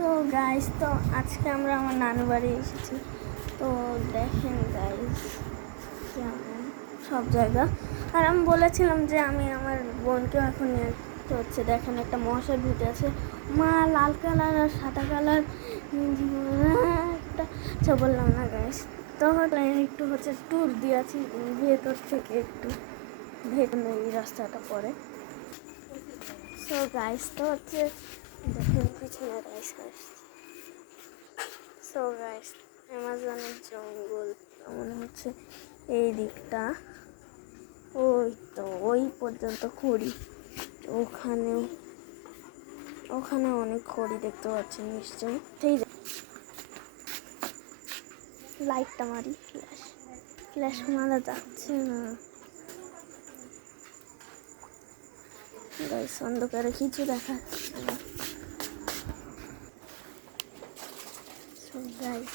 So guys, তো আজকে আমরা আমার নানু বাড়ি এসেছি। তো দেখেন গাইস, কেমন সব জায়গা। আর আমি বলেছিলাম যে আমি আমার বোনকেও এখন নিয়ে তো হচ্ছে। দেখেন একটা মশার ভূত আছে, মা লাল কালার আর সাদা কালার একটা আচ্ছা বললাম না গাইস। তো একটু হচ্ছে ট্যুর দিয়েছি ভেতর থেকে, একটু ভেতর এই রাস্তাটা পরে। সো গাইস, তো হচ্ছে দেখেন পিছনে রাইস আসছে। সো গাইস, অ্যামাজনের জঙ্গল মনে হচ্ছে এই দিকটা, ওই তো ওই পর্যন্ত খড়ি। ওখানেও ওখানে অনেক খড়ি দেখতে পাচ্ছেন নিশ্চয়ই। সেই লাইটটা মারি, ফ্ল্যাশ মারা যাচ্ছে না গাইস, অন্ধকারে কিছু দেখা যাচ্ছে না। So guys,